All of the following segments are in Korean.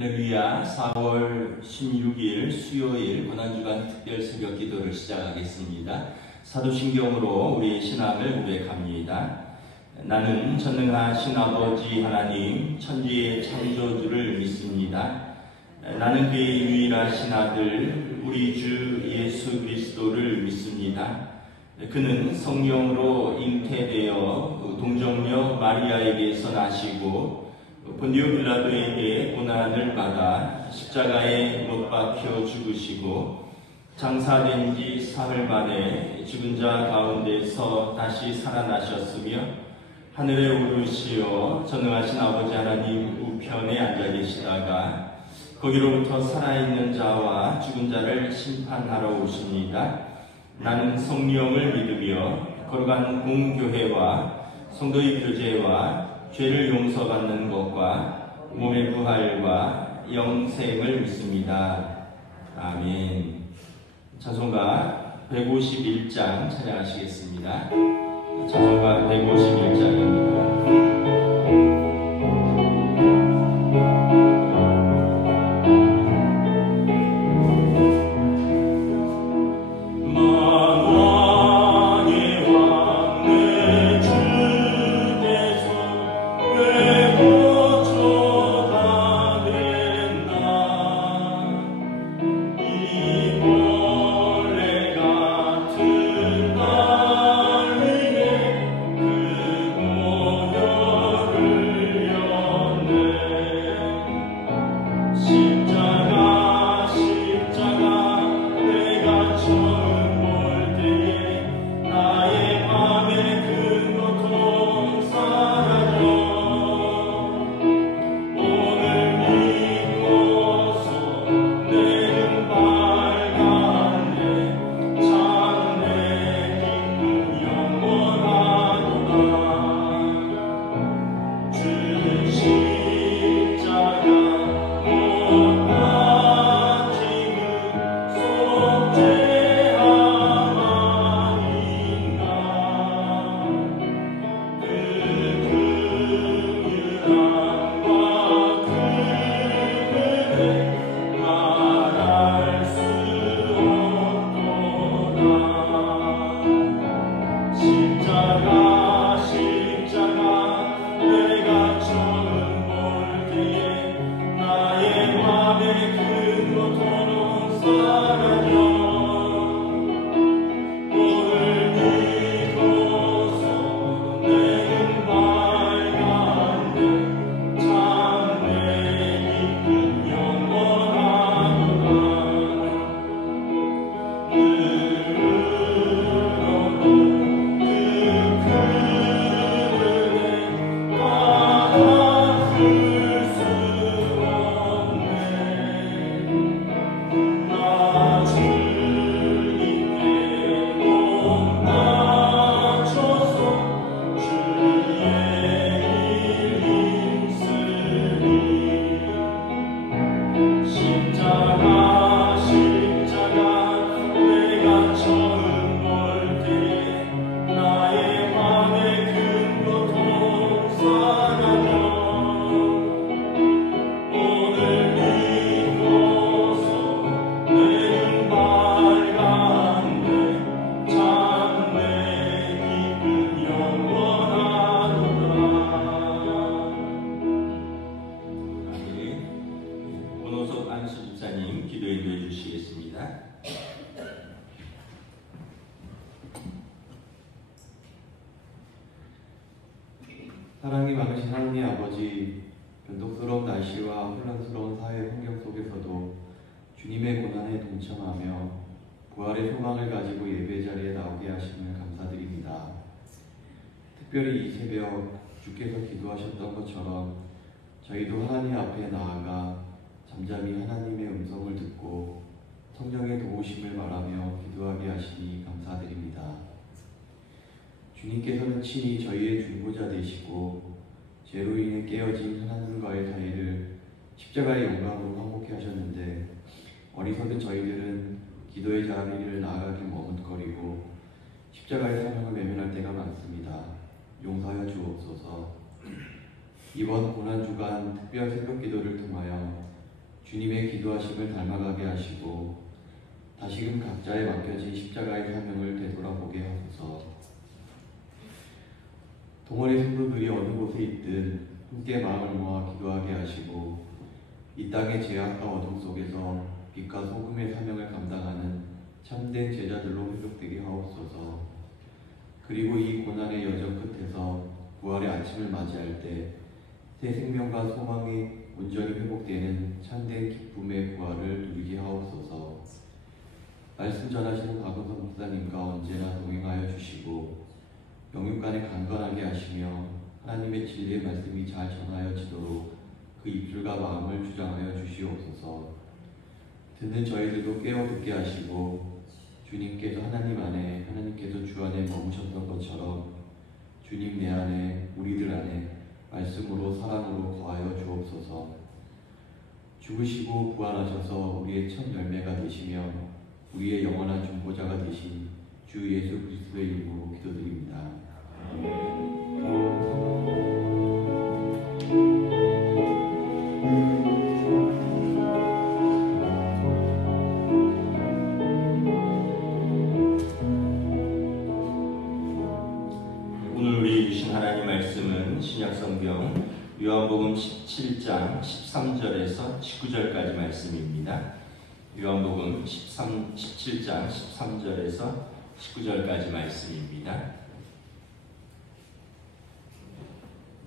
할렐루야. 4월 16일 수요일 고난주간 특별 새벽 기도를 시작하겠습니다. 사도신경으로 우리의 신앙을 고백합니다. 나는 전능하신 아버지 하나님 천지의 창조주를 믿습니다. 나는 그의 유일하신 아들 우리 주 예수 그리스도를 믿습니다. 그는 성령으로 잉태되어 동정녀 마리아에게서 나시고 본디오 빌라도에게 고난을 받아 십자가에 못 박혀 죽으시고 장사된 지 사흘 만에 죽은 자 가운데서 다시 살아나셨으며 하늘에 오르시어 전능하신 아버지 하나님 우편에 앉아 계시다가 거기로부터 살아있는 자와 죽은 자를 심판하러 오십니다. 나는 성령을 믿으며 거룩한 공교회와 성도의 교제와 죄를 용서받는 것과 몸의 부활과 영생을 믿습니다. 아멘. 찬송가 151장 찬양하시겠습니다. 찬송가 151장입니다. 사랑이 많으신 하나님 아버지, 변덕스러운 날씨와 혼란스러운 사회 환경 속에서도 주님의 고난에 동참하며 부활의 소망을 가지고 예배 자리에 나오게 하심을 감사드립니다. 특별히 이 새벽 주께서 기도하셨던 것처럼 저희도 하나님 앞에 나아가 잠잠히 하나님의 음성을 듣고 성령의 도우심을 바라며 기도하게 하시니 감사드립니다. 주님께서는 친히 저희의 중보자 되시고 죄로 인해 깨어진 하나님과의 사이를 십자가의 영광으로 화목케 하셨는데 어리석은 저희들은 기도의 자리를 나아가기 머뭇거리고 십자가의 사명을 외면할 때가 많습니다. 용서하여 주옵소서. 이번 고난주간 특별 새벽기도를 통하여 주님의 기도하심을 닮아가게 하시고 다시금 각자에 맡겨진 십자가의 사명을 되돌아보게 하소서. 동아리 성도들이 어느 곳에 있든 함께 마음을 모아 기도하게 하시고 이 땅의 죄악과 어둠 속에서 빛과 소금의 사명을 감당하는 참된 제자들로 회복되게 하옵소서. 그리고 이 고난의 여정 끝에서 부활의 아침을 맞이할 때 새 생명과 소망이 온전히 회복되는 참된 기쁨의 부활을 누리게 하옵소서. 말씀 전하시는 박은성 목사님과 언제나 동행하여 주시고 영육간에 강건하게 하시며 하나님의 진리의 말씀이 잘 전하여지도록 그 입술과 마음을 주장하여 주시옵소서. 듣는 저희들도 깨어 듣게 하시고 주님께서 하나님 안에 하나님께서 주 안에 머무셨던 것처럼 주님 내 안에 우리들 안에 말씀으로 사랑으로 거하여 주옵소서. 죽으시고 부활하셔서 우리의 첫 열매가 되시며 우리의 영원한 중보자가 되신 주 예수 그리스도의 이름으로 기도드립니다. 오늘 우리 주신 하나님 말씀은 신약성경 요한복음 17장 13절에서 19절까지 말씀입니다. 요한복음 17장 13절에서 19절까지 말씀입니다.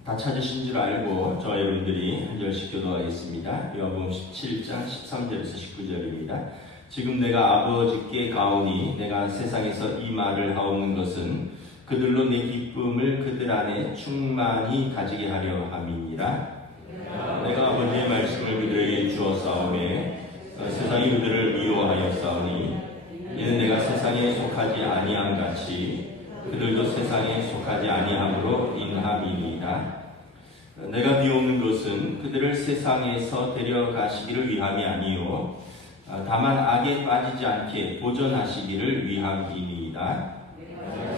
다 찾으신 줄 알고 저와 여러분들이 한 절씩 교도하겠습니다. 요한복음 17장 13절에서 19절입니다. 지금 내가 아버지께 가오니 내가 세상에서 이 말을 하옵는 것은 그들로 내 기쁨을 그들 안에 충만히 가지게 하려 함이니라. 내가 아버지의 말씀을 그들에게 주었사오매 세상이 그들을 미워하였사오니 이는 내가 세상에 속하지 아니함 같이 그들도 세상에 속하지 아니함으로 인함이니이다. 내가 비오는 것은 그들을 세상에서 데려가시기를 위함이 아니요 다만 악에 빠지지 않게 보존하시기를 위함이니이다.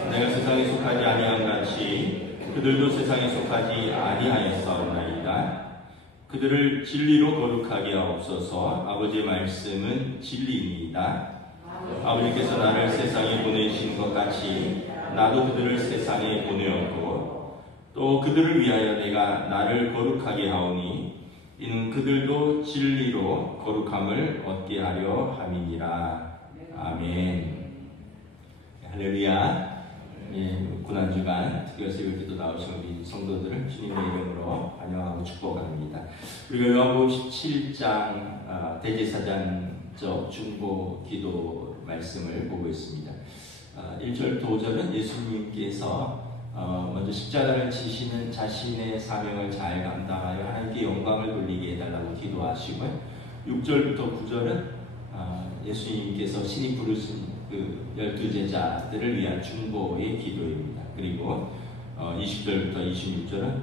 내가 세상에 속하지 아니함 같이 그들도 세상에 속하지 아니하였사오나이다. 그들을 진리로 거룩하게 하옵소서. 아버지의 말씀은 진리입니다. 아버지께서 나를 세상에 보내신 것 같이 나도 그들을 세상에 보내었고 또 그들을 위하여 내가 나를 거룩하게 하오니 이는 그들도 진리로 거룩함을 얻게 하려 함이니라. 아멘. 할렐루야. 고난주간 특별새벽 기도 나오신 우리 성도들을 주님의 이름으로 환영하고 축복합니다. 우리가 요한복음 17장 대제사장적 중보 기도 말씀을 보고 있습니다. 1절부터 5절은 예수님께서 먼저 십자가를 지시는 자신의 사명을 잘 감당하여 하나님께 영광을 돌리게 해달라고 기도하시고요. 6절부터 9절은 예수님께서 신이 부르신 그 12제자들을 위한 중보의 기도입니다. 그리고 20절부터 26절은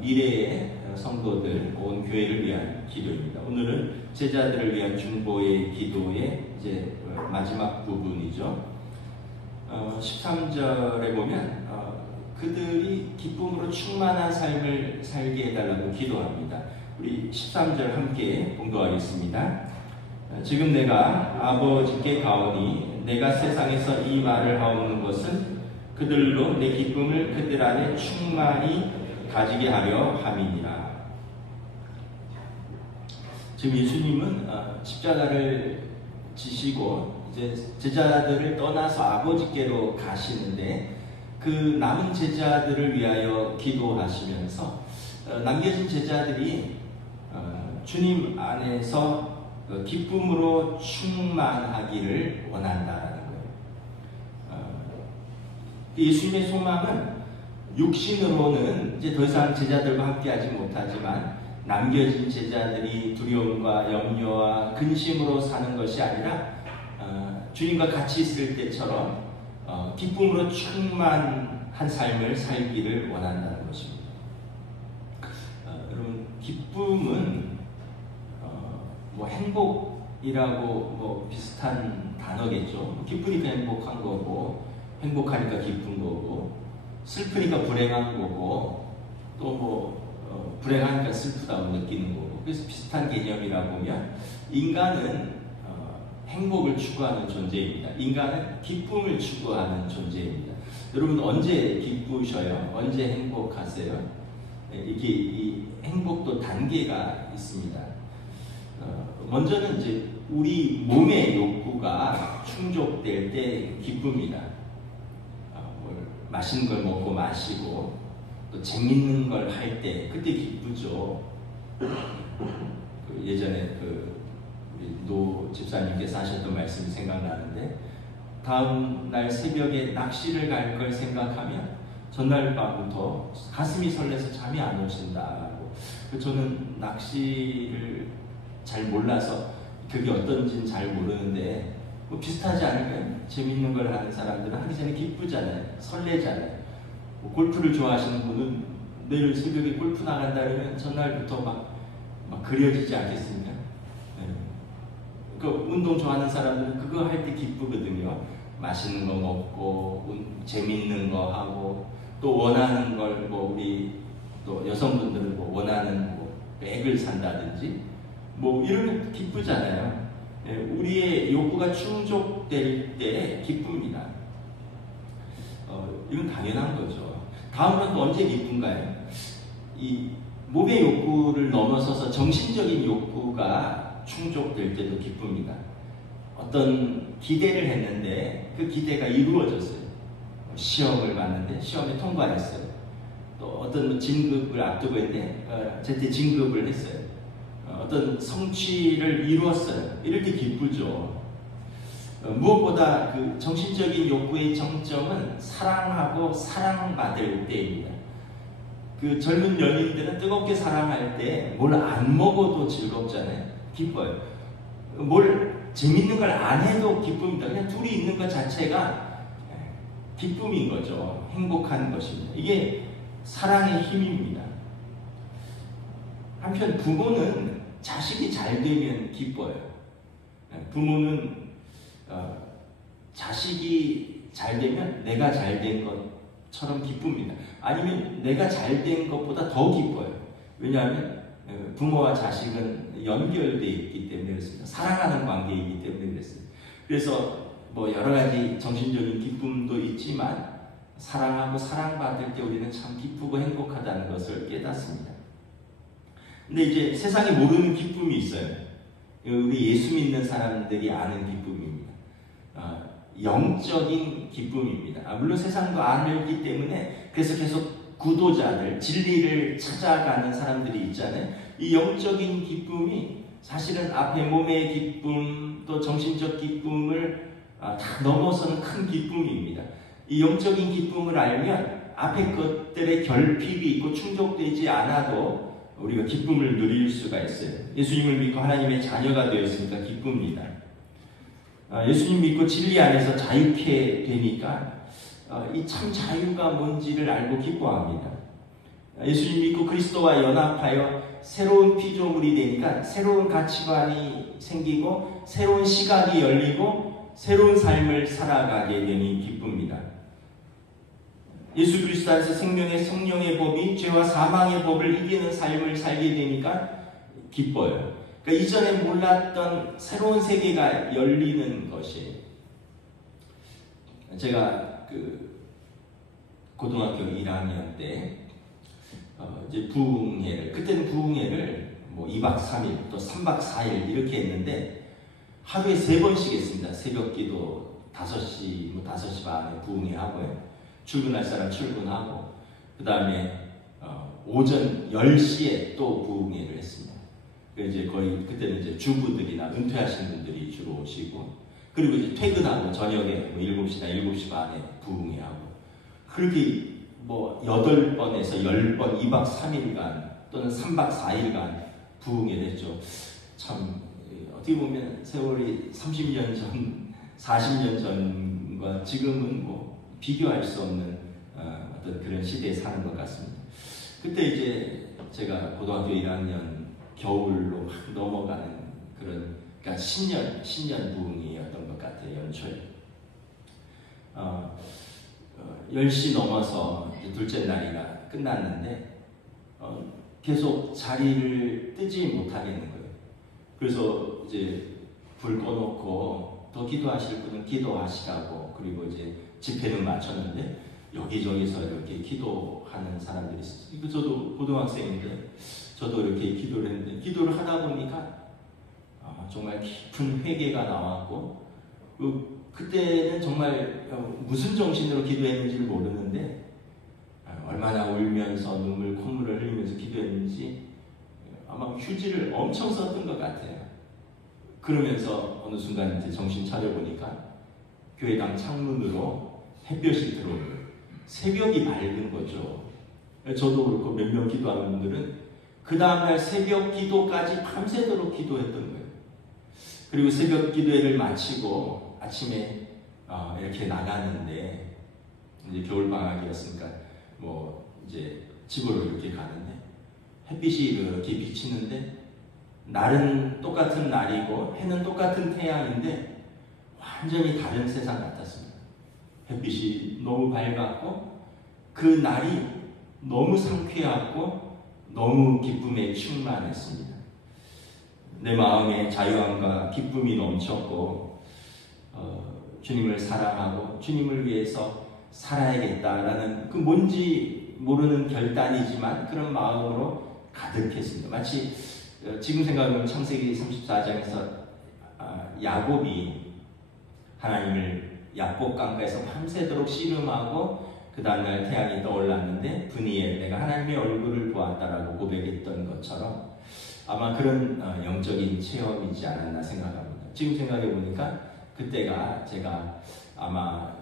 미래의 성도들, 온 교회를 위한 기도입니다. 오늘은 제자들을 위한 중보의 기도의 이제 마지막 부분이죠. 13절에 보면 그들이 기쁨으로 충만한 삶을 살게 해달라고 기도합니다. 우리 13절 함께 봉독하겠습니다. 지금 내가 아버지께 가오니 내가 세상에서 이 말을 하옵는 것은 그들로 내 기쁨을 그들 안에 충만히 가지게 하려 함이니라. 지금 예수님은 십자가를 지시고 이제 제자들을 떠나서 아버지께로 가시는데 그 남은 제자들을 위하여 기도하시면서 남겨진 제자들이 주님 안에서 기쁨으로 충만하기를 원한다라는 거예요. 예수님의 소망은 육신으로는 이제 더 이상 제자들과 함께하지 못하지만 남겨진 제자들이 두려움과 염려와 근심으로 사는 것이 아니라 주님과 같이 있을 때처럼 기쁨으로 충만한 삶을 살기를 원한다는 것입니다. 여러분, 기쁨은 뭐 행복이라고 뭐 비슷한 단어겠죠. 기쁘니까 행복한 거고, 행복하니까 기쁜 거고, 슬프니까 불행한 거고, 또 뭐 불행하니까 슬프다고 느끼는 거고, 그래서 비슷한 비슷한 개념이라 보면 인간은 행복을 추구하는 존재입니다. 인간은 기쁨을 추구하는 존재입니다. 여러분 언제 기쁘셔요? 언제 행복하세요? 이게 이 행복도 단계가 있습니다. 먼저는 이제 우리 몸의 욕구가 충족될 때 기쁩니다. 맛있는 걸 먹고 마시고 또 재밌는 걸 할 때 그때 기쁘죠. 예전에 우리 노 집사님께서 하셨던 말씀이 생각나는데 다음 날 새벽에 낚시를 갈 걸 생각하면 전날 밤부터 가슴이 설레서 잠이 안 오신다고. 저는 낚시를 잘 몰라서 그게 어떤지는 잘 모르는데 뭐 비슷하지 않을까요? 재밌는 걸 하는 사람들은 하기 전에 기쁘잖아요. 설레잖아요. 뭐 골프를 좋아하시는 분은 내일 새벽에 골프 나간다 그러면 전날부터 막 그려지지 않겠습니까? 네. 그 운동 좋아하는 사람들은 그거 할 때 기쁘거든요. 맛있는 거 먹고 재밌는 거 하고 또 원하는 걸 뭐 우리 또 여성분들은 뭐 원하는 뭐 백을 산다든지 뭐 이러면 기쁘잖아요. 예, 우리의 욕구가 충족될 때 기쁩니다. 이건 당연한 거죠. 다음은 또 언제 기쁜가요? 이 몸의 욕구를 넘어서서 정신적인 욕구가 충족될 때도 기쁩니다. 어떤 기대를 했는데 그 기대가 이루어졌어요. 시험을 봤는데 시험에 통과했어요. 또 어떤 진급을 앞두고 있는데 제때 진급을 했어요. 어떤 성취를 이루었어요. 이럴 때 기쁘죠. 무엇보다 그 정신적인 욕구의 정점은 사랑하고 사랑받을 때입니다. 그 젊은 연인들은 뜨겁게 사랑할 때 뭘 안 먹어도 즐겁잖아요. 기뻐요. 뭘 재밌는 걸 안 해도 기쁩니다. 그냥 둘이 있는 것 자체가 기쁨인 거죠. 행복한 것입니다. 이게 사랑의 힘입니다. 한편 부모는 자식이 잘 되면 기뻐요. 부모는 자식이 잘 되면 내가 잘 된 것처럼 기쁩니다. 아니면 내가 잘 된 것보다 더 기뻐요. 왜냐하면 부모와 자식은 연결되어 있기 때문에 그렇습니다. 사랑하는 관계이기 때문에 그렇습니다. 그래서 뭐 여러 가지 정신적인 기쁨도 있지만 사랑하고 사랑받을 때 우리는 참 기쁘고 행복하다는 것을 깨닫습니다. 근데 이제 세상에 모르는 기쁨이 있어요. 우리 예수 믿는 사람들이 아는 기쁨입니다. 영적인 기쁨입니다. 물론 세상도 알기 때문에 그래서 계속 구도자들, 진리를 찾아가는 사람들이 있잖아요. 이 영적인 기쁨이 사실은 앞에 몸의 기쁨, 또 정신적 기쁨을 다 넘어서는 큰 기쁨입니다. 이 영적인 기쁨을 알면 앞에 것들의 결핍이 있고 충족되지 않아도 우리가 기쁨을 누릴 수가 있어요. 예수님을 믿고 하나님의 자녀가 되었으니까 기쁩니다. 예수님 믿고 진리 안에서 자유케 되니까 이 참 자유가 뭔지를 알고 기뻐합니다. 예수님 믿고 그리스도와 연합하여 새로운 피조물이 되니까 새로운 가치관이 생기고 새로운 시각이 열리고 새로운 삶을 살아가게 되니 기쁩니다. 예수 그리스도 안에서 생명의 성령의 법이 죄와 사망의 법을 이기는 삶을 살게 되니까 기뻐요. 그러니까 이전에 몰랐던 새로운 세계가 열리는 것이에요. 제가 고등학교 1학년 때 이제 부흥회를, 그때는 부흥회를 뭐 2박 3일 또 3박 4일 이렇게 했는데 하루에 3번씩 했습니다. 새벽기도 5시, 뭐 5시 반에 부흥회 하고요. 출근할 사람 출근하고 그 다음에 오전 10시에 또 부흥회를 했습니다. 이제 거의 그때는 이제 주부들이나 은퇴하신 분들이 주로 오시고 그리고 이제 퇴근하고 저녁에 뭐 7시나 7시 반에 부흥회하고 그렇게 뭐 8번에서 10번 2박 3일간 또는 3박 4일간 부흥회를 했죠. 참 어떻게 보면 세월이 30년 전, 40년 전과 지금은 뭐 비교할 수 없는 어떤 그런 시대에 사는 것 같습니다. 그때 이제 제가 고등학교 1학년 겨울로 막 넘어가는 그런, 그러니까 신년 부흥이었던 것 같아요. 연초에 10시 넘어서 이제 둘째 날이가 끝났는데 계속 자리를 뜨지 못하겠는 거예요. 그래서 이제 불 꺼놓고 더 기도하실 분은 기도하시라고, 그리고 이제 집회는 마쳤는데 여기저기서 이렇게 기도하는 사람들이 있었어요. 이거 저도 고등학생인데 저도 이렇게 기도를 했는데, 기도를 하다 보니까 정말 깊은 회개가 나왔고, 그때는 정말 무슨 정신으로 기도했는지를 모르는데 얼마나 울면서 콧물을 흘리면서 기도했는지 아마 휴지를 엄청 썼던 것 같아요. 그러면서 어느 순간 이제 정신 차려보니까 교회당 창문으로 햇볕이 들어오고 새벽이 맑은 거죠. 저도 그렇고 몇 명 기도하는 분들은 그 다음날 새벽 기도까지 밤새도록 기도했던 거예요. 그리고 새벽 기도회를 마치고 아침에 이렇게 나갔는데, 이제 겨울방학이었으니까 뭐 이제 집으로 이렇게 가는데 햇빛이 이렇게 비치는데, 날은 똑같은 날이고 해는 똑같은 태양인데 완전히 다른 세상 같았습니다. 햇빛이 너무 밝았고 그 날이 너무 상쾌하고 너무 기쁨에 충만했습니다. 내 마음에 자유함과 기쁨이 넘쳤고 주님을 사랑하고 주님을 위해서 살아야겠다라는 그 뭔지 모르는 결단이지만 그런 마음으로 가득했습니다. 마치 지금 생각하면 창세기 34장에서 야곱이 하나님을 야복 강가에서 밤새도록 씨름하고 그 다음날 태양이 떠올랐는데 분이엘, 내가 하나님의 얼굴을 보았다라고 고백했던 것처럼 아마 그런 영적인 체험이지 않았나 생각합니다. 지금 생각해 보니까 그때가 제가 아마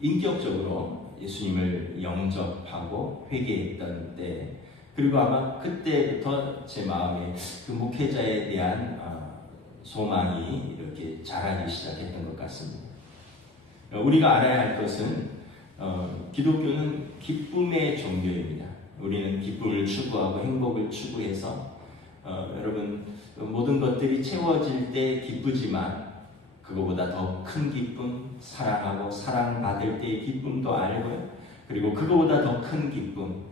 인격적으로 예수님을 영접하고 회개했던 때, 그리고 아마 그때부터 제 마음에 그 목회자에 대한 소망이 이렇게 자라기 시작했던 것 같습니다. 우리가 알아야 할 것은 기독교는 기쁨의 종교입니다. 우리는 기쁨을 추구하고 행복을 추구해서 여러분 모든 것들이 채워질 때 기쁘지만 그거보다 더 큰 기쁨, 사랑하고 사랑받을 때의 기쁨도 알고요. 그리고 그거보다 더 큰 기쁨,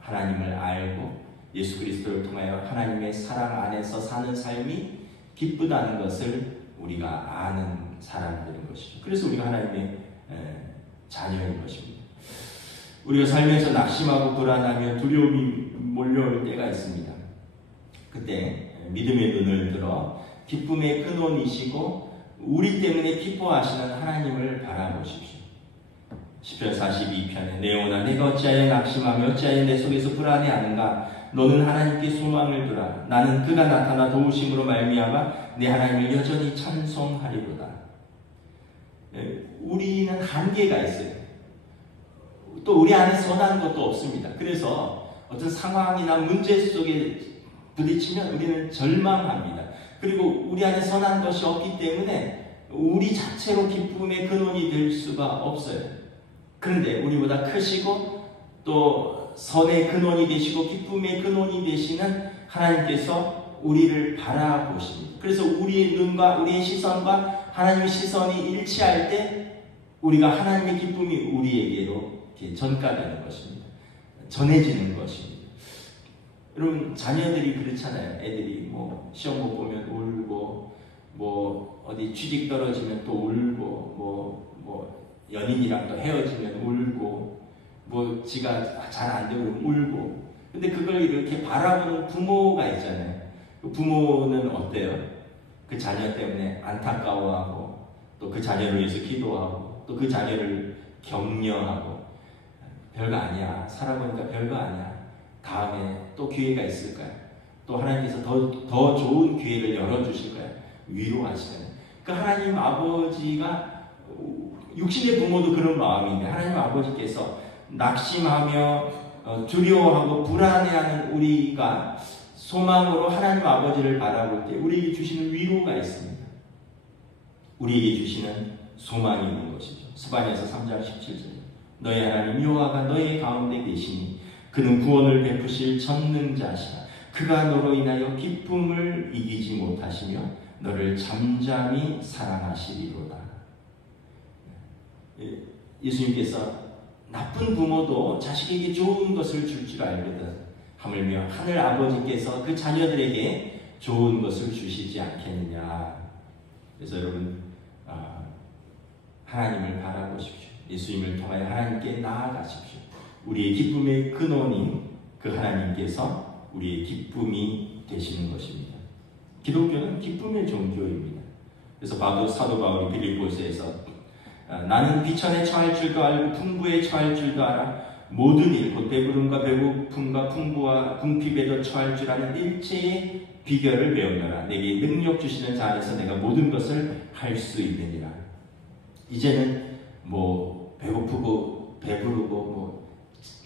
하나님을 알고 예수 그리스도를 통하여 하나님의 사랑 안에서 사는 삶이 기쁘다는 것을 우리가 아는 사람들인 것이죠. 그래서 우리가 하나님의 자녀인 것입니다. 우리가 살면서 낙심하고 불안하며 두려움이 몰려올 때가 있습니다. 그때 믿음의 눈을 들어 기쁨의 근원이시고 우리 때문에 기뻐하시는 하나님을 바라보십시오. 시편 42편에 내 영혼아 내가 어찌하여 낙심하며 어찌하여 내 속에서 불안해하는가. 너는 하나님께 소망을 두라. 나는 그가 나타나 도우심으로 말미암아 내 하나님을 여전히 찬송하리로다. 우리는 한계가 있어요. 또 우리 안에 선한 것도 없습니다. 그래서 어떤 상황이나 문제 속에 부딪히면 우리는 절망합니다. 그리고 우리 안에 선한 것이 없기 때문에 우리 자체로 기쁨의 근원이 될 수가 없어요. 그런데 우리보다 크시고 또 선의 근원이 되시고 기쁨의 근원이 되시는 하나님께서 우리를 바라보십니다. 그래서 우리의 눈과 우리의 시선과 하나님의 시선이 일치할 때 우리가 하나님의 기쁨이 우리에게로 전가되는 것입니다. 전해지는 것입니다. 여러분 자녀들이 그렇잖아요. 애들이 뭐 시험 못 보면 울고 뭐 어디 취직 떨어지면 또 울고 뭐 연인이랑 또 헤어지면 울고 뭐 지가 잘 안 되고 울고. 근데 그걸 이렇게 바라보는 부모가 있잖아요. 그 부모는 어때요? 그 자녀 때문에 안타까워하고 또 그 자녀를 위해서 기도하고 또 그 자녀를 격려하고 별거 아니야. 살아보니까 별거 아니야. 다음에 또 기회가 있을 거야. 또 하나님께서 더 좋은 기회를 열어주실 거야. 위로하시잖아요. 그 하나님 아버지가 육신의 부모도 그런 마음인데 하나님 아버지께서 낙심하며 두려워하고 불안해하는 우리가 소망으로 하나님 아버지를 바라볼 때 우리에게 주시는 위로가 있습니다. 우리에게 주시는 소망이 있는 것이죠. 스바냐서 3장 17절 너희 하나님 여호와가 너희 가운데 계시니 그는 구원을 베푸실 전능자시라. 그가 너로 인하여 기쁨을 이기지 못하시며 너를 잠잠히 사랑하시리로다. 예수님께서 나쁜 부모도 자식에게 좋은 것을 줄 알거든. 하물며 하늘 아버지께서 그 자녀들에게 좋은 것을 주시지 않겠느냐. 그래서 여러분 하나님을 바라보십시오. 예수님을 통하여 하나님께 나아가십시오. 우리의 기쁨의 근원인 그 하나님께서 우리의 기쁨이 되시는 것입니다. 기독교는 기쁨의 종교입니다. 그래서 사도 바울이 빌립보서에서 나는 비천에 처할 줄도 알고 풍부에 처할 줄도 알아 모든 일 곧 배부름과 배고픔과 풍부와 궁핍에도 처할 줄 아는 일체의 비결을 배우노라. 내게 능력 주시는 자 안에서 내가 모든 것을 할 수 있느니라. 이제는 배고프고 배부르고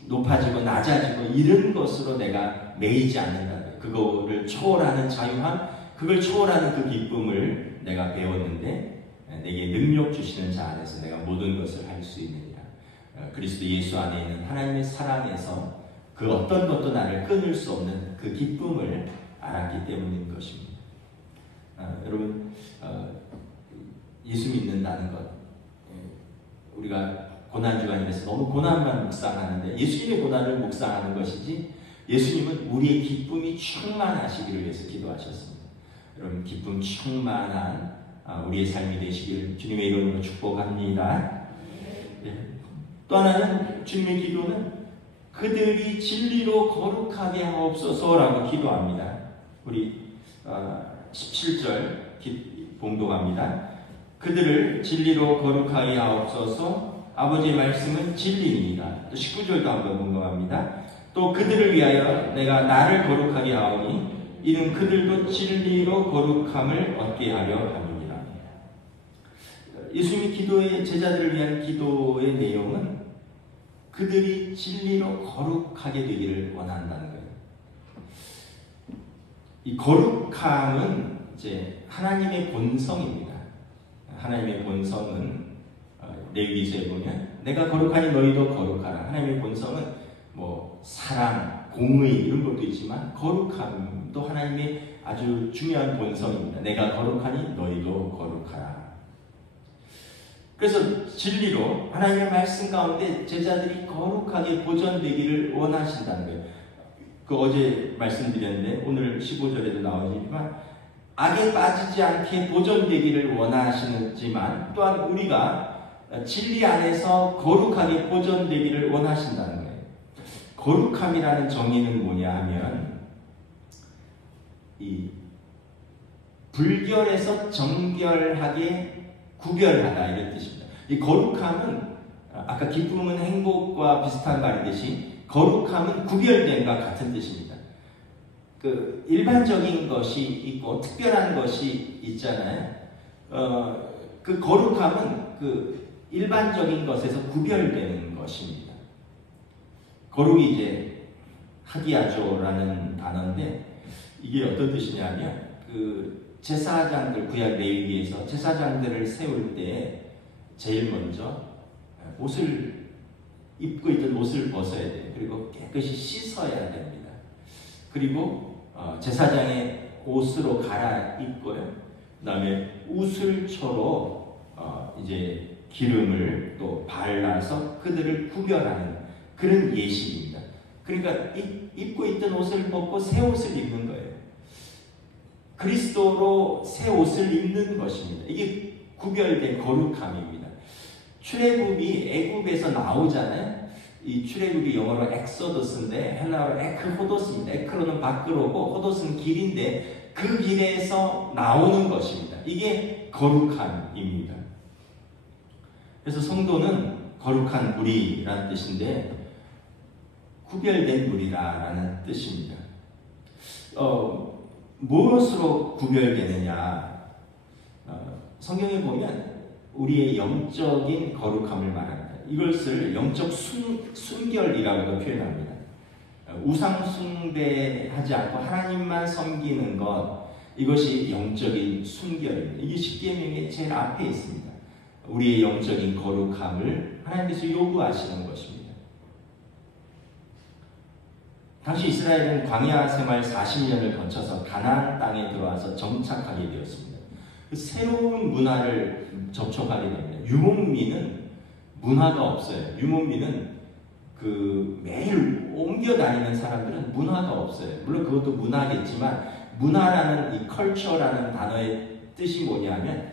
높아지고 낮아지고 이런 것으로 내가 매이지 않는다. 그거를 초월하는 자유함, 그걸 초월하는 그 기쁨을 내가 배웠는데 내게 능력 주시는 자 안에서 내가 모든 것을 할 수 있느니라. 그리스도 예수 안에 있는 하나님의 사랑에서 그 어떤 것도 나를 끊을 수 없는 그 기쁨을 알았기 때문인 것입니다. 여러분 예수 믿는다는 것, 우리가 고난주간에서 너무 고난만 묵상하는데 예수님의 고난을 묵상하는 것이지 예수님은 우리의 기쁨이 충만하시기를 위해서 기도하셨습니다. 여러분 기쁨 충만한 우리의 삶이 되시기를 주님의 이름으로 축복합니다. 또 하나는 주님의 기도는 그들이 진리로 거룩하게 하옵소서라고 기도합니다. 우리 17절 봉독합니다. 그들을 진리로 거룩하게 하옵소서. 아버지의 말씀은 진리입니다. 또 19절도 한번 봉독합니다. 또 그들을 위하여 내가 나를 거룩하게 하오니 이는 그들도 진리로 거룩함을 얻게 하려 함이니라. 예수님의 기도의 제자들을 위한 기도의 내용은 그들이 진리로 거룩하게 되기를 원한다는 거예요. 이 거룩함은 이제 하나님의 본성입니다. 하나님의 본성은 레위기서에 보면 내가 거룩하니 너희도 거룩하라. 하나님의 본성은 사랑, 공의 이런 것도 있지만 거룩함도 하나님의 아주 중요한 본성입니다. 내가 거룩하니 너희도 거룩하라. 그래서 진리로 하나님의 말씀 가운데 제자들이 거룩하게 보존되기를 원하신다는 거예요. 어제 말씀드렸는데 오늘 15절에도 나오지만 악에 빠지지 않게 보존되기를 원하시지만 또한 우리가 진리 안에서 거룩하게 보존되기를 원하신다는 거예요. 거룩함이라는 정의는 뭐냐 하면 이 불결에서 정결하게 구별하다 이런 뜻입니다. 이 거룩함은 아까 기쁨은 행복과 비슷한 말이듯이 거룩함은 구별됨과 같은 뜻입니다. 그 일반적인 것이 있고 특별한 것이 있잖아요. 그 거룩함은 그 일반적인 것에서 구별되는 것입니다. 거룩이 이제 하기야조라는 단어인데 이게 어떤 뜻이냐면 제사장들 구약 레위기에서 제사장들을 세울 때 제일 먼저 옷을 입고 있던 옷을 벗어야 돼요. 그리고 깨끗이 씻어야 됩니다. 그리고 제사장의 옷으로 갈아입고요. 그 다음에 우슬초로 이제 기름을 또 발라서 그들을 구별하는 그런 예식입니다. 그러니까 입고 있던 옷을 벗고 새 옷을 입는 거예요. 그리스도로 새 옷을 입는 것입니다. 이게 구별된 거룩함입니다. 출애굽이 애굽에서 나오잖아요. 이 출애굽이 영어로 엑소더스인데 헬라어로 에크호도스입니다. 에크로는 밖으로고 호도스는 길인데 그 길에서 나오는 것입니다. 이게 거룩함입니다. 그래서 성도는 거룩한 무리라는 뜻인데 구별된 무리라는 뜻입니다. 무엇으로 구별되느냐? 성경에 보면 우리의 영적인 거룩함을 말합니다. 이것을 영적 순결이라고도 표현합니다. 우상 숭배하지 않고 하나님만 섬기는 것, 이것이 영적인 순결입니다. 이게 십계명의 제일 앞에 있습니다. 우리의 영적인 거룩함을 하나님께서 요구하시는 것입니다. 당시 이스라엘은 광야 생활 40년을 거쳐서 가나안 땅에 들어와서 정착하게 되었습니다. 그 새로운 문화를 접촉하게 됩니다. 유목민은 문화가 없어요. 유목민은 매일 옮겨 다니는 사람들은 문화가 없어요. 물론 그것도 문화겠지만 문화라는 이 컬처라는 단어의 뜻이 뭐냐면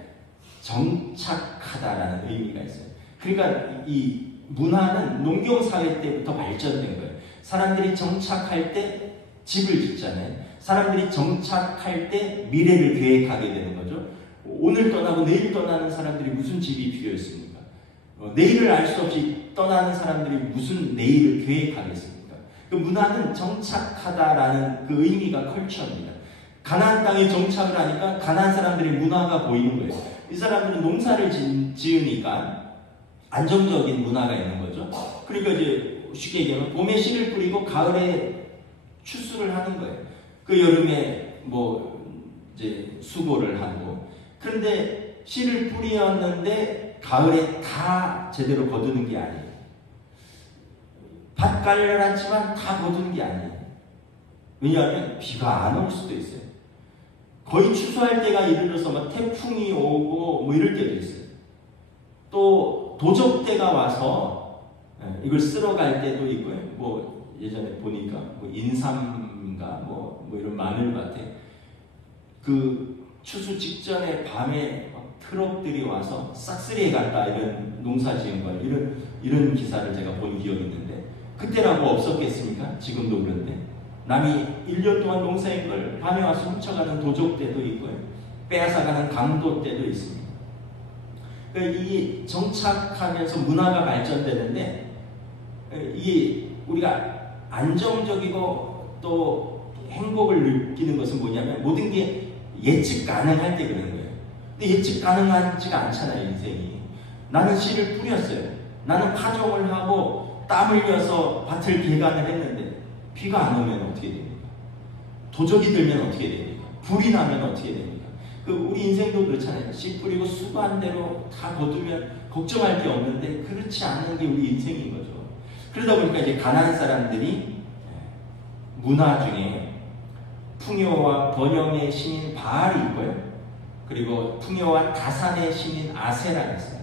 정착하다라는 의미가 있어요. 그러니까 이 문화는 농경사회 때부터 발전된 거예요. 사람들이 정착할 때 집을 짓잖아요. 사람들이 정착할 때 미래를 계획하게 되는 거죠. 오늘 떠나고 내일 떠나는 사람들이 무슨 집이 필요했습니까? 내일을 알 수 없이 떠나는 사람들이 무슨 내일을 계획하겠습니까? 그 문화는 정착하다라는 그 의미가 컬처입니다. 가나안 땅에 정착을 하니까 가나안 사람들의 문화가 보이는 거예요. 이 사람들은 농사를 지으니까 안정적인 문화가 있는 거죠. 그러니까 이제 쉽게 얘기하면 봄에 씨를 뿌리고 가을에 추수를 하는 거예요. 그 여름에 뭐 이제 수고를 하고, 그런데 씨를 뿌렸는데 가을에 다 제대로 거두는 게 아니에요. 밭 깔려놨지만 다 거두는 게 아니에요. 왜냐하면 비가 안 올 수도 있어요. 거의 추수할 때가 이르러서 막 태풍이 오고 뭐 이럴 때도 있어요. 또 도적대가 와서 이걸 쓸어 갈 때도 있고요. 뭐 예전에 보니까 뭐 인삼인가 뭐 이런 마늘밭에 그 추수 직전에 밤에 트럭들이 와서 싹쓸이해 갔다, 이런 농사 지은 걸, 이런 기사를 제가 본 기억이 있는데, 그때라고 없었겠습니까? 지금도 그런데 남이 1년 동안 농사인 걸 밤에 와서 훔쳐가는 도적대도 있고요, 빼앗아가는 강도대도 있습니다. 그러니까 이 정착하면서 문화가 발전되는데, 이게 우리가 안정적이고 또 행복을 느끼는 것은 뭐냐면 모든 게 예측 가능할 때 그런 거예요. 근데 예측 가능하지가 않잖아요, 인생이. 나는 씨를 뿌렸어요. 나는 파종을 하고 땀 흘려서 밭을 개간을 했는데 비가 안 오면 어떻게 됩니까? 도적이 들면 어떻게 됩니까? 불이 나면 어떻게 됩니까? 우리 인생도 그렇잖아요. 씨 뿌리고 수고한 대로 다 거두면 걱정할 게 없는데, 그렇지 않은 게 우리 인생인 거죠. 그러다 보니까 이제 가나안 사람들이 문화 중에 풍요와 번영의 신인 바알이 있고요, 그리고 풍요와 다산의 신인 아세라가 있어요.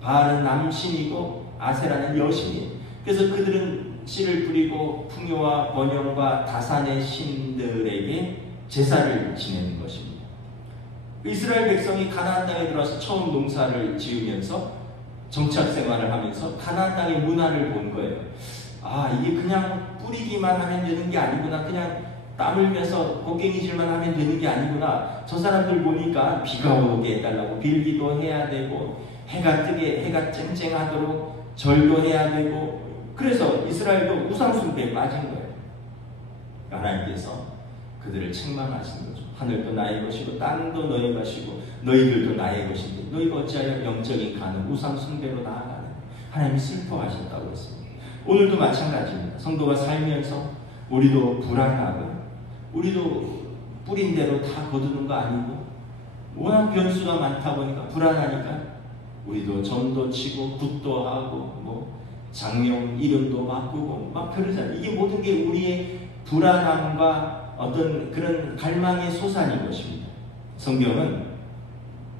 바알은 남신이고 아세라는 여신이에요. 그래서 그들은 씨를 뿌리고 풍요와 번영과 다산의 신들에게 제사를 지내는 것입니다. 이스라엘 백성이 가나안 땅에 들어와서 처음 농사를 지으면서 정착 생활을 하면서 가나안 땅의 문화를 본 거예요. 아, 이게 그냥 뿌리기만 하면 되는 게 아니구나. 그냥 땀 흘면서 곡괭이질만 하면 되는 게 아니구나. 저 사람들 보니까 비가 오게 해달라고 빌기도 해야 되고, 해가 뜨게, 해가 쨍쨍하도록 절도 해야 되고, 그래서 이스라엘도 우상숭배에 빠진 거예요. 하나님께서 그들을 책망하신 거죠. 하늘도 나의 것이고 땅도 너의 것이고 너희들도 나의 것인데 너희가 어찌하여 영적인 가는 우상숭배로 나아가는, 하나님이 슬퍼하셨다고 했습니다. 오늘도 마찬가지입니다. 성도가 살면서 우리도 불안하고, 우리도 뿌린 대로 다 거두는 거 아니고, 워낙 변수가 많다 보니까 불안하니까 우리도 전도 치고 굿도 하고 뭐 장명 이름도 바꾸고 막 그러잖아요. 이게 모든 게 우리의 불안함과 어떤 그런 갈망의 소산인 것입니다. 성경은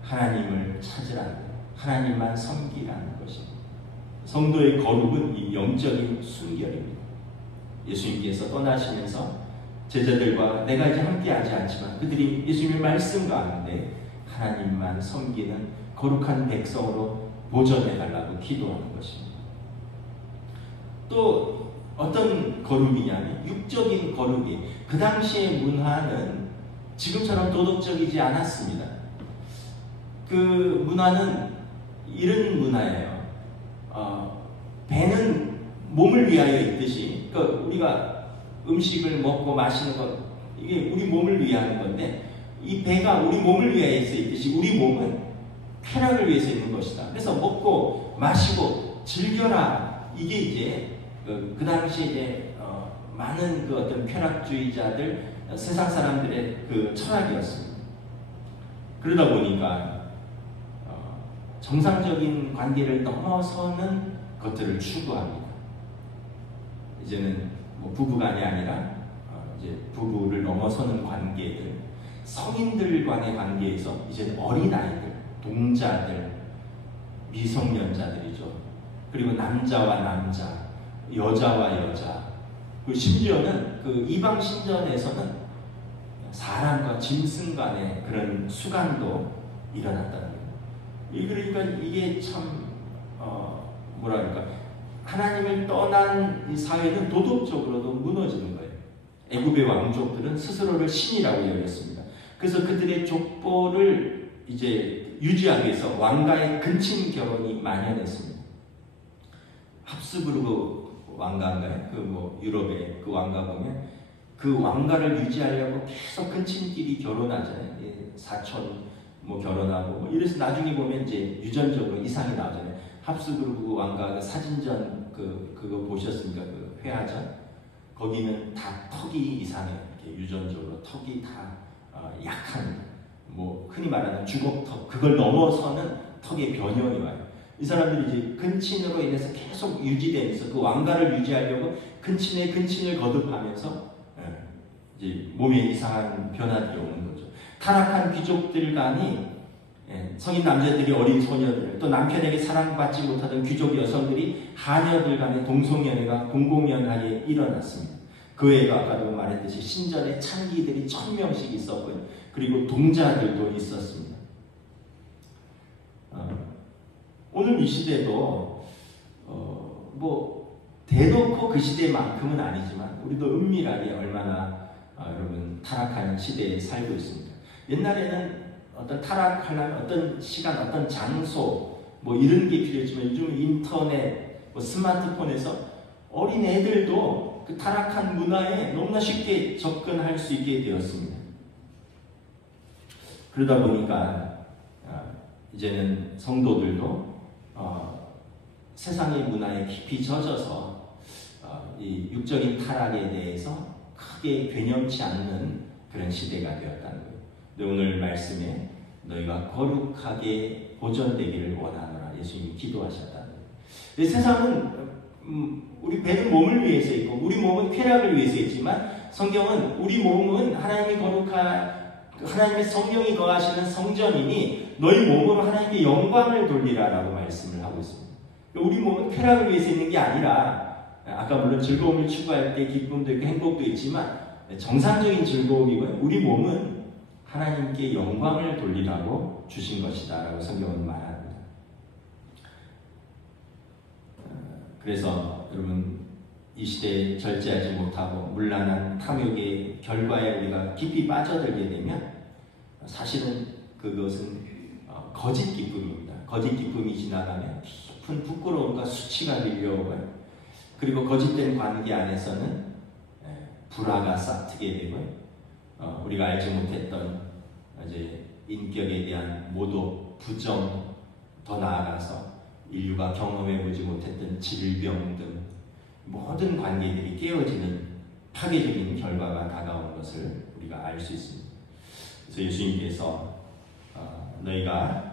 하나님을 찾으라는 거예요. 하나님만 섬기라는 것입니다. 성도의 거룩은 이 영적인 순결입니다. 예수님께서 떠나시면서 제자들과 내가 이제 함께하지 않지만 그들이 예수님의 말씀 가운데 하나님만 섬기는 거룩한 백성으로 보존해달라고 기도하는 것입니다. 또 어떤 거룩이냐면 육적인 거룩이, 그 당시의 문화는 지금처럼 도덕적이지 않았습니다. 그 문화는 이런 문화예요. 배는 몸을 위하여 있듯이, 그러니까 우리가 음식을 먹고 마시는 것, 이게 우리 몸을 위하는 건데, 이 배가 우리 몸을 위하여 있듯이 우리 몸은 쾌락을 위해서 있는 것이다. 그래서 먹고 마시고 즐겨라. 이게 이제 그 당시 이제 많은 그 어떤 쾌락주의자들, 세상 사람들의 그 철학이었습니다. 그러다 보니까 정상적인 관계를 넘어서는 것들을 추구합니다. 이제는 뭐 부부간이 아니라 이제 부부를 넘어서는 관계들, 성인들 간의 관계에서 이제는 어린아이들, 동자들, 미성년자들이죠. 그리고 남자와 남자, 여자와 여자, 그리고 심지어는 그 이방 신전에서는 사람과 짐승 간의 그런 수간도 일어났다는 거예요. 그러니까 이게 참 뭐랄까, 하나님을 떠난 이 사회는 도덕적으로도 무너지는 거예요. 애굽의 왕족들은 스스로를 신이라고 여겼습니다. 그래서 그들의 족보를 이제 유지하기 위해서 왕가의 근친 결혼이 만연했습니다. 합스부르크 왕가인가요? 그 뭐 유럽의 그 왕가 보면 그 왕가를 유지하려고 계속 근친끼리 결혼하잖아요. 사촌 뭐 결혼하고 뭐 이래서 나중에 보면 이제 유전적으로 이상이 나오잖아요. 합스부르크 왕가 그 사진전 그거 보셨습니까? 그 회화전 거기는 다 턱이 이상해요. 이렇게 유전적으로 턱이 다 약한 뭐 흔히 말하는 주걱턱 그걸 넘어서는 턱의 변형이 와요. 이 사람들이 이제 근친으로 인해서 계속 유지되면서 그 왕가를 유지하려고 근친에 근친을 거듭하면서 이제 몸에 이상한 변화들이 오는 거죠. 타락한 귀족들 간이 성인 남자들이 어린 소녀들 또 남편에게 사랑받지 못하던 귀족 여성들이 하녀들 간의 동성연애가 공공연하게 일어났습니다. 그 외에도 아까도 말했듯이 신전에 창기들이 1000명씩 있었고요. 그리고 동자들도 있었습니다. 오늘 이 시대도 뭐 대놓고 그 시대만큼은 아니지만 우리도 은밀하게 얼마나 여러분 타락한 시대에 살고 있습니다. 옛날에는 어떤 타락하려면 어떤 시간, 어떤 장소 뭐 이런 게 필요했지만 요즘은 인터넷, 뭐 스마트폰에서 어린 애들도 그 타락한 문화에 너무나 쉽게 접근할 수 있게 되었습니다. 그러다 보니까 이제는 성도들도 세상의 문화에 깊이 젖어서 이 육적인 타락에 대해서 크게 괴념치 않는 그런 시대가 되었다는 거예요. 오늘 말씀에 너희가 거룩하게 보존되기를 원하노라 예수님이 기도하셨다는 거예요. 세상은 우리 배는 몸을 위해서 있고 우리 몸은 쾌락을 위해서 있지만 성경은 우리 몸은 하나님의 성령이 거하시는 성전이니 너희 몸으로 하나님께 영광을 돌리라라고 말씀을 하고 있습니다. 우리 몸은 쾌락을 위해서 있는 게 아니라 아까 물론 즐거움을 추구할 때 기쁨도 있고 행복도 있지만 정상적인 즐거움이고요. 우리 몸은 하나님께 영광을 돌리라고 주신 것이다 라고 성경은 말합니다. 그래서 여러분 이 시대에 절제하지 못하고 문란한 탐욕의 결과에 우리가 깊이 빠져들게 되면 사실은 그것은 거짓 기쁨입니다. 거짓 기쁨이 지나가면 깊은 부끄러움과 수치가 밀려오고요. 그리고 거짓된 관계 안에서는 불화가 싹트게 되고요. 우리가 알지 못했던 이제 인격에 대한 모독, 부정, 더 나아가서 인류가 경험해보지 못했던 질병 등 모든 관계들이 깨어지는 파괴적인 결과가 다가오는 것을 우리가 알 수 있습니다. 그래서 예수님께서 너희가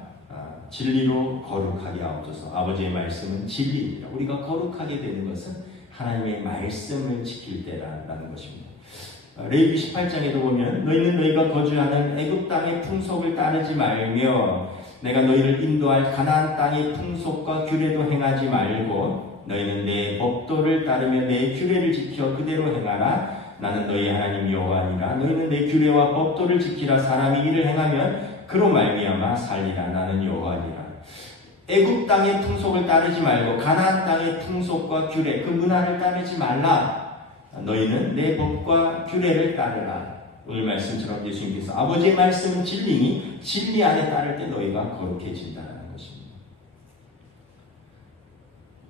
진리로 거룩하게 하옵소서. 아버지의 말씀은 진리입니다. 우리가 거룩하게 되는 것은 하나님의 말씀을 지킬 때라는 것입니다. 레위기 18장에도 보면 너희는 너희가 거주하는 애굽 땅의 풍속을 따르지 말며 내가 너희를 인도할 가나안 땅의 풍속과 규례도 행하지 말고 너희는 내 법도를 따르며 내 규례를 지켜 그대로 행하라. 나는 너희 하나님 여호와니라. 너희는 내 규례와 법도를 지키라. 사람이 이를 행하면 그로 말미암아 살리라. 나는 여호와니라. 애굽 땅의 풍속을 따르지 말고 가나안 땅의 풍속과 규례, 그 문화를 따르지 말라. 너희는 내 법과 규례를 따르라. 오늘 말씀처럼 예수님께서 아버지의 말씀은 진리니 진리 안에 따를 때 너희가 거룩해진다는 것입니다.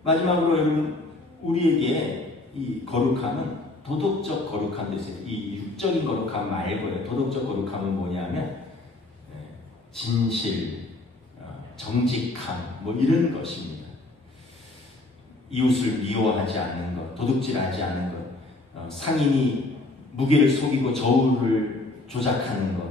마지막으로 여러분 우리에게 이 거룩함은 도덕적 거룩함도 있어요. 이 육적인 거룩함 말고요. 도덕적 거룩함은 뭐냐면 진실, 정직함 뭐 이런 것입니다. 이웃을 미워하지 않는 것, 도둑질하지 않는 것, 상인이 무게를 속이고 저울을 조작하는 것,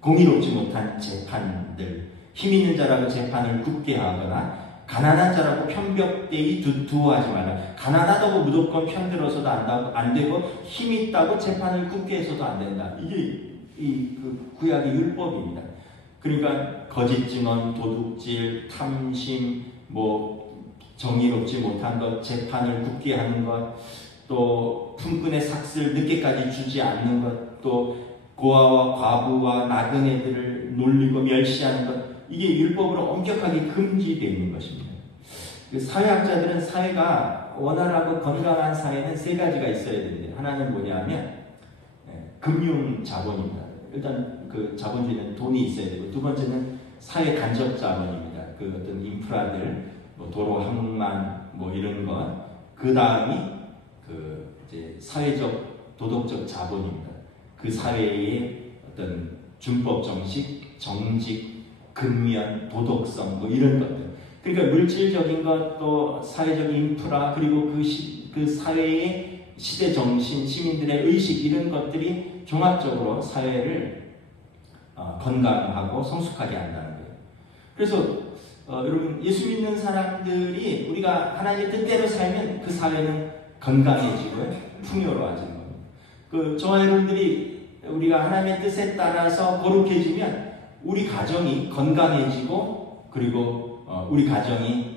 공의롭지 못한 재판들, 힘 있는 자라고 재판을 굳게 하거나 가난한 자라고 편벽되이 두어하지 말라. 가난하다고 무조건 편들어서도 안 되고 힘 있다고 재판을 굳게 해서도 안 된다. 이게 그 구약의 율법입니다. 그러니까 거짓 증언, 도둑질, 탐심, 뭐 정의롭지 못한 것, 재판을 굳게 하는 것, 또 품꾼의 삭슬 늦게까지 주지 않는 것, 또 고아와 과부와 나그네들을 놀리고 멸시하는 것, 이게 율법으로 엄격하게 금지되어 있는 것입니다. 사회학자들은 사회가 원활하고 건강한 사회는 세 가지가 있어야 됩니다. 하나는 뭐냐면 금융 자본입니다. 일단 그 자본주의는 돈이 있어야 되고, 두 번째는 사회 간접 자본입니다. 그 어떤 인프라들, 뭐 도로, 항만, 뭐 이런 것. 그 다음이 그 이제 사회적 도덕적 자본입니다. 그 사회의 어떤 준법 정식, 정직, 근면, 도덕성, 뭐 이런 것들. 그러니까 물질적인 것, 또 사회적 인프라, 그리고 그 사회의 시대 정신, 시민들의 의식, 이런 것들이 종합적으로 사회를 건강하고 성숙하게 한다는 거예요. 그래서 여러분, 예수 믿는 사람들이 우리가 하나님의 뜻대로 살면 그 사회는 건강해지고 풍요로워지는 겁니다. 저와 여러분들이 우리가 하나님의 뜻에 따라서 거룩해지면 우리 가정이 건강해지고, 그리고 우리 가정이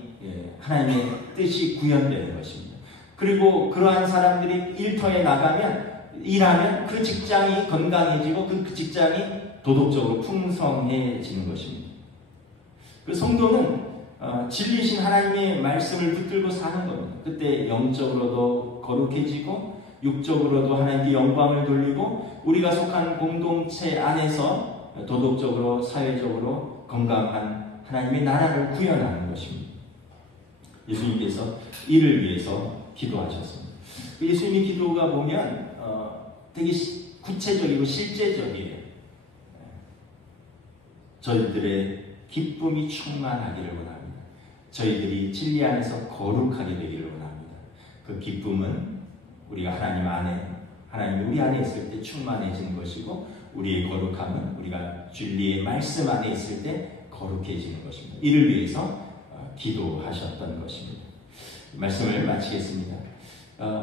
하나님의 뜻이 구현되는 것입니다. 그리고 그러한 사람들이 일터에 나가면, 일하면 그 직장이 건강해지고 그 직장이 도덕적으로 풍성해지는 것입니다. 그 성도는 진리신 하나님의 말씀을 붙들고 사는 겁니다. 그때 영적으로도 거룩해지고 육적으로도 하나님께 영광을 돌리고, 우리가 속한 공동체 안에서 도덕적으로 사회적으로 건강한 하나님의 나라를 구현하는 것입니다. 예수님께서 이를 위해서 기도하셨습니다. 예수님의 기도가 보면 되게 구체적이고 실제적이에요. 저희들의 기쁨이 충만하기를 원합니다. 저희들이 진리 안에서 거룩하게 되기를 원합니다. 그 기쁨은 우리가 하나님 안에, 하나님이 우리 안에 있을 때 충만해지는 것이고, 우리의 거룩함은 우리가 진리의 말씀 안에 있을 때 거룩해지는 것입니다. 이를 위해서 기도하셨던 것입니다. 말씀을 마치겠습니다.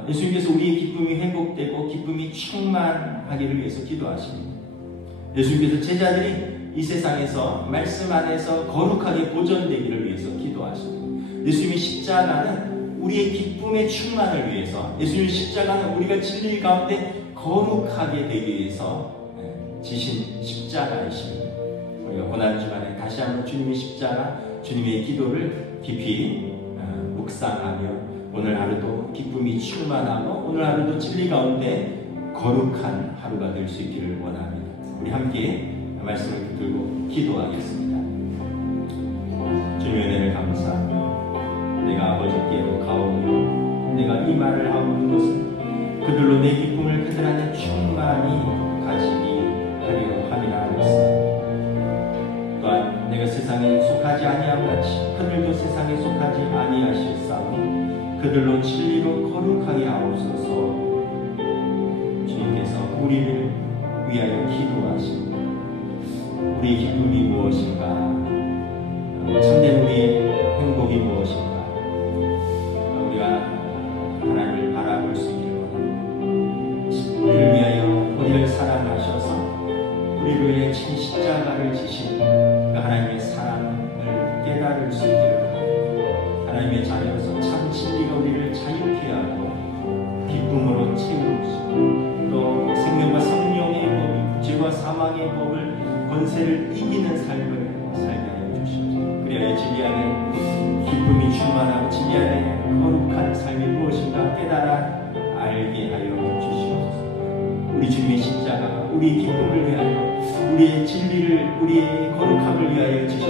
예수님께서 우리의 기쁨이 회복되고 기쁨이 충만하기를 위해서 기도하십니다. 예수님께서 제자들이 이 세상에서 말씀 안에서 거룩하게 보존되기를 위해서 기도하십니다. 예수님의 십자가는 우리의 기쁨의 충만을 위해서, 예수님의 십자가는 우리가 진리 가운데 거룩하게 되기 위해서 지신 십자가이십니다. 우리가 고난주간에 다시 한번 주님의 십자가, 주님의 기도를 깊이 묵상하며 오늘 하루도 기쁨이 충만하고 오늘 하루도 진리 가운데 거룩한 하루가 될 수 있기를 원합니다. 우리 함께 말씀을 붙들고 기도하겠습니다. 주님의 은혜를 감사합니다. 내가 아버지께로 가오며 내가 이 말을 하고 있는 것은 그들로 내 기쁨을 그들 안에 충만히 가지기 하려 함이라 하였습니다. 또한 내가 세상에 속하지 아니함 같이 그들도 세상에 속하지 아니하실사오니 그들로 진리로 거룩하게 하옵소서. 주님께서 우리를 위하여 기도하십니다. 우리의 기쁨이 무엇인가? 참된 우리의 행복이 무엇인가? 우리가 하나님을 바라볼 수 있기를 원합니다. 우리를 위하여 우리를 사랑하셔서 우리를 위해 친 십자가를 지신 그 하나님의 사랑을 깨달을 수 있기를 원합니다. 하나님의 자녀로서 참 진리가 우리를 자유케 하고 기쁨으로 채우시고, 또 생명과 성령의 법, 죄와 사망의 법을 권세를 이기는 삶을 살게 하여 주십시오. 그래야 진리 안에 기쁨이 충만하고 진리 안에 거룩한 삶이 무엇인가 깨달아 알게 하여 주시옵소서. 우리 주님의 십자가, 우리의 기쁨을 위하여, 우리의 진리를, 우리의 거룩함을 위하여 주시옵소서.